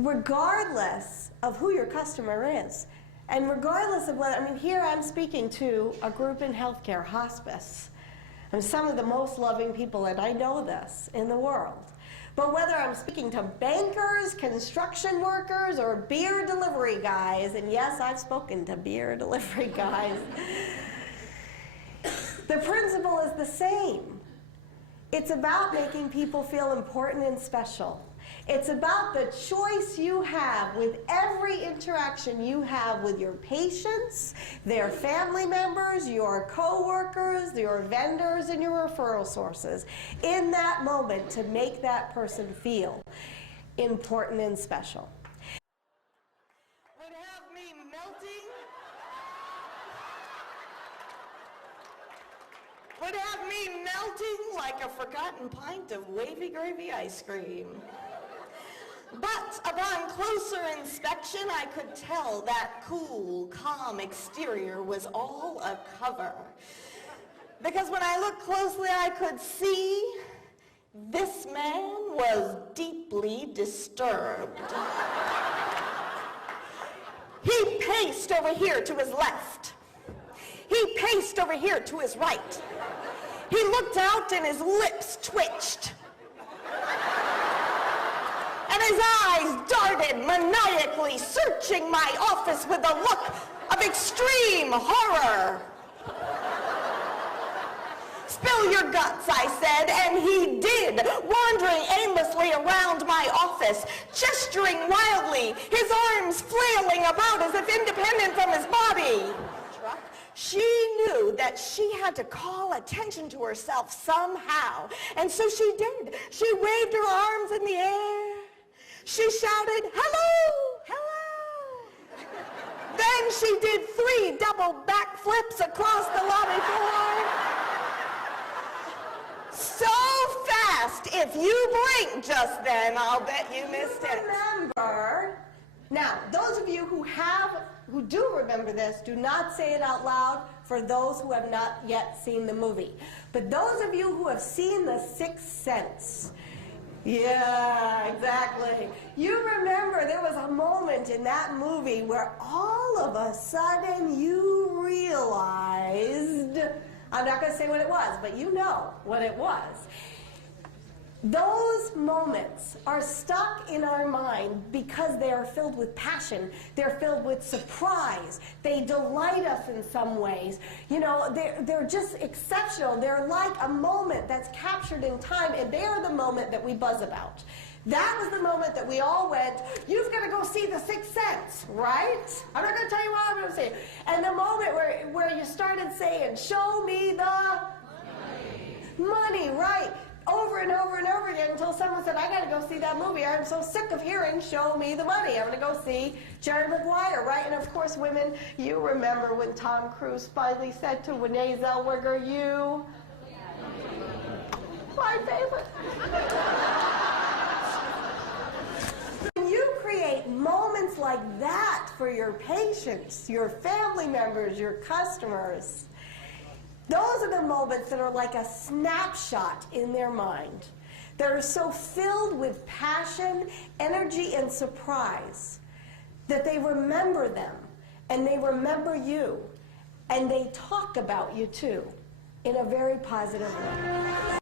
regardless of who your customer is. And regardless of whether, I mean, here I'm speaking to a group in healthcare, hospice. And some of the most loving people, and I know this, in the world. But whether I'm speaking to bankers, construction workers, or beer delivery guys, and yes, I've spoken to beer delivery guys, the principle is the same. It's about making people feel important and special. It's about the choice you have with every interaction you have with your patients, their family members, your coworkers, your vendors, and your referral sources in that moment to make that person feel important and special. Would have me melting. Would have me melting like a forgotten pint of wavy gravy ice cream. But upon closer inspection, I could tell that cool, calm exterior was all a cover. Because when I looked closely, I could see this man was deeply disturbed. He paced over here to his left. He paced over here to his right. He looked out and his lips twitched. And his eyes darted maniacally, searching my office with a look of extreme horror. Spill your guts, I said, and he did, wandering aimlessly around my office, gesturing wildly, his arms flailing about as if independent from his body. She knew that she had to call attention to herself somehow, and so she did. She waved her arms in the air. She shouted, "Hello, hello." Then she did 3 double backflips across the lobby floor. So fast, if you blinked just then, I'll bet you missed it. Remember, now, those of you who do remember this, do not say it out loud for those who have not yet seen the movie. But those of you who have seen The Sixth Sense, yeah, exactly. You remember there was a moment in that movie where all of a sudden you realized, I'm not going to say what it was, but you know what it was. Those moments are stuck in our mind because they are filled with passion. They're filled with surprise. They delight us in some ways. You know, they're just exceptional. They're like a moment that's captured in time, and they are the moment that we buzz about. That was the moment that we all went, you've got to go see The Sixth Sense, right? I'm not going to tell you what I'm going to say. And the moment where you started saying, show me the money, right? Over and over and over again until someone said, I got to go see that movie. I'm so sick of hearing, show me the money. I'm going to go see Jerry Maguire, right? And of course, women, you remember when Tom Cruise finally said to Renee Zellweger, you, my favorite. When you create moments like that for your patients, your family members, your customers, those are the moments that are like a snapshot in their mind. That are so filled with passion, energy, and surprise that they remember them, and they remember you, and they talk about you too, in a very positive way.